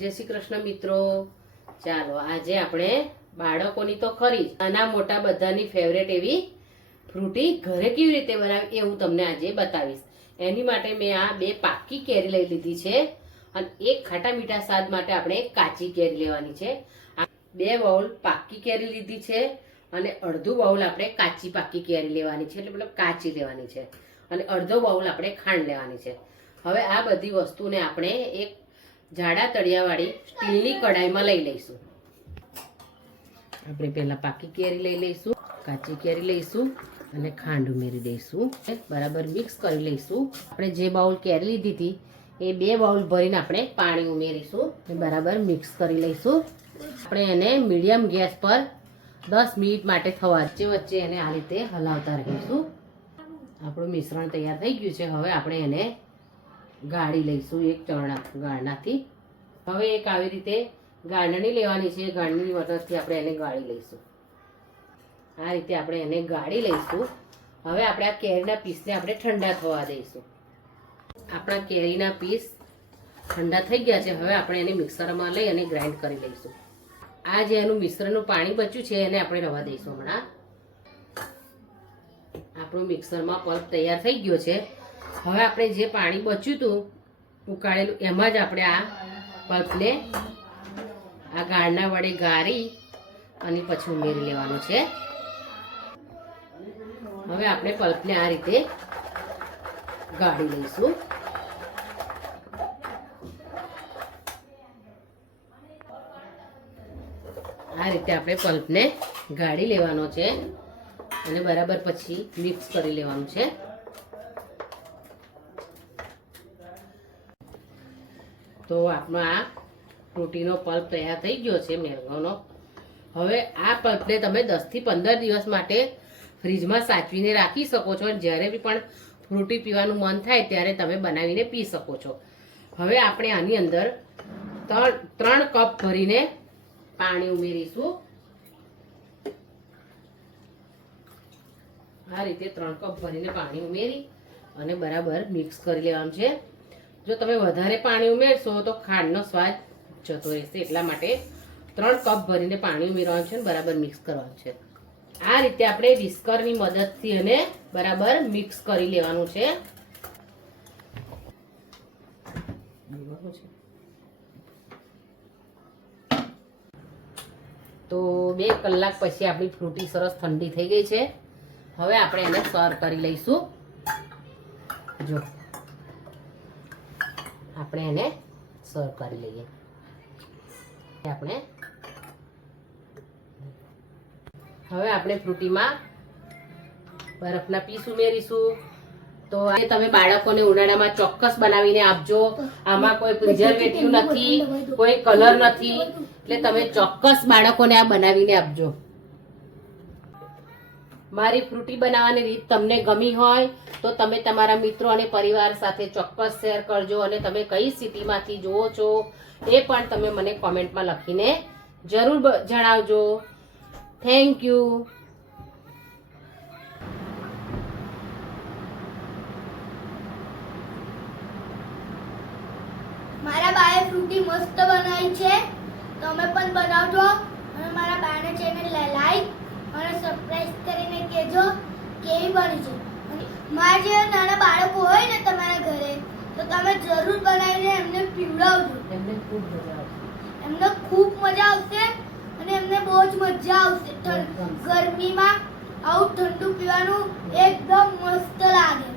જય શ્રી કૃષ્ણ મિત્રો. ચાલો આજે આપણે બાળકોની તો ખરી નાના મોટા બધાની ફેવરેટ એવી ફ્રૂટી ઘરે કેવી રીતે બનાવી એ હું તમને આજે બતાવીશ. એની માટે મેં આ 2 પાકી કેરી લઈ લીધી છે અને એક ખાટા મીઠા સ્વાદ માટે આપણે કાચી કેરી લેવાની છે. 2 બાઉલ પાકી કેરી લીધી છે અને અડધું બાઉલ આપણે કાચી પાકી કેરી લેવાની છે, એટલે મતલબ કાચી લેવાની છે, અને અડધો બાઉલ આપણે ખાંડ લેવાની છે. હવે આ બધી વસ્તુને આપણે એક જાડા તળિયાવાળી સ્ટીલની કઢાઈમાં લઈ લઈશું. આપણે પહેલા પાકી કેરી લઈ લઈશું, કાચી કેરી લઈશું અને ખાંડ ઉમેરી દઈશું. બરાબર મિક્સ કરી લઈશું. આપણે જે બાઉલ કેરી લીધી હતી એ 2 બાઉલ ભરીને આપણે પાણી ઉમેરીશું. બરાબર મિક્સ કરી લઈશું. આપણે એને મીડિયમ ગેસ પર 10 મિનિટ માટે થવા વચ્ચે વચ્ચે એને આ રીતે હલાવતા રહીશું. આપણું મિશ્રણ તૈયાર થઈ ગયું છે. હવે આપણે એને ગાળી લઈશું એક ગાળનાથી. હવે એક આવી રીતે ગાળણી લેવાની છે, ગાળણીની મદદથી આપણે એને ગાળી લઈશું. આ રીતે આપણે એને ગાળી લઈશું. હવે આપણે આ કેરીના પીસને આપણે ઠંડા થવા દઈશું. આપણા કેરીના પીસ ઠંડા થઈ ગયા છે. હવે આપણે એને મિક્સરમાં લઈ અને ગ્રાઇન્ડ કરી લઈશું. આ જે એનું મિશ્રણનું પાણી બચ્યું છે એને આપણે રવા દઈશું. હમણાં આપણું મિક્સરમાં પલ્પ તૈયાર થઈ ગયો છે. હવે આપણે જે પાણી બચ્યું હતું ઉકાળેલું એમાં જ આપણે આ પલ્પને આ ગાળના વડે ગાળી અને પછી ઉમેરી લેવાનું છે. હવે આપણે પલ્પને આ રીતે ગાળી લઈશું. આ રીતે આપણે પલ્પને ગાળી લેવાનો છે અને બરાબર પછી મિક્સ કરી લેવાનું છે. તો આપણો આ ફ્રૂટીનો પલ્પ તૈયાર થઈ ગયો છે મેંગોનો. હવે આ પલ્પને તમે 10 થી 15 દિવસ માટે ફ્રીજમાં સાચવીને રાખી શકો છો અને જ્યારે બી પણ ફ્રૂટી પીવાનું મન થાય ત્યારે તમે બનાવીને પી શકો છો. હવે આપણે આની અંદર 3 કપ ભરીને પાણી ઉમેરીશું. આ રીતે 3 કપ ભરીને પાણી ઉમેરી અને બરાબર મિક્સ કરી લેવાનું છે. જો તમે વધારે પાણી ઉમેરશો તો ખાંડનો સ્વાદ જતો રહેશે, એટલા માટે 3 કપ ભરીને પાણી ઉમેરવાનું છે અને બરાબર મિક્સ કરવાનું છે. આ રીતે આપણે વિસ્કરની મદદથી એને બરાબર મિક્સ કરી લેવાનું છે. તો 2 કલાક પછી આપણી ફ્રૂટી સરસ ઠંડી થઈ ગઈ છે. હવે આપણે એને સર્વ કરી લઈશું. જો આપણે એને સર્વ કરી લઈએ. હવે આપણે ફ્રૂટીમાં બરફના પીસ ઉમેરીશું. તો આ તમે બાળકોને ઉનાળામાં ચોક્કસ બનાવીને આપજો. આમાં કોઈ પ્રિઝર્વેટિવ નથી, કોઈ કલર નથી, એટલે તમે ચોક્કસ બાળકોને આ બનાવીને આપજો. મારી ફ્રૂટી બનાવવાની રીત તમને ગમી હોય તો તમે તમારા મિત્રો અને પરિવાર સાથે ચોક્કસ શેર કરજો. અને તમે કઈ સિટીમાંથી જુઓ છો એ પણ તમે મને કોમેન્ટમાં લખીને જરૂર જણાવજો. Thank you. મારા બાએ ફ્રૂટી મસ્ત બનાવી છે, તમે પણ બનાવજો. અને મારા બાના ચેનલ લાઈક અને સબસ્ક્રાઇબ કરીને કહેજો કેવી બની છે. અને મારા જે નાના બાળકો હોય ને તમારા ઘરે તો તમે જરૂર બનાવીને એમને પીવડાવજો. એમને ખૂબ મજા આવશે અને એમને બહુ જ મજા આવશે. ગરમીમાં આવું ઠંડુ પીવાનું એકદમ મસ્ત લાગે.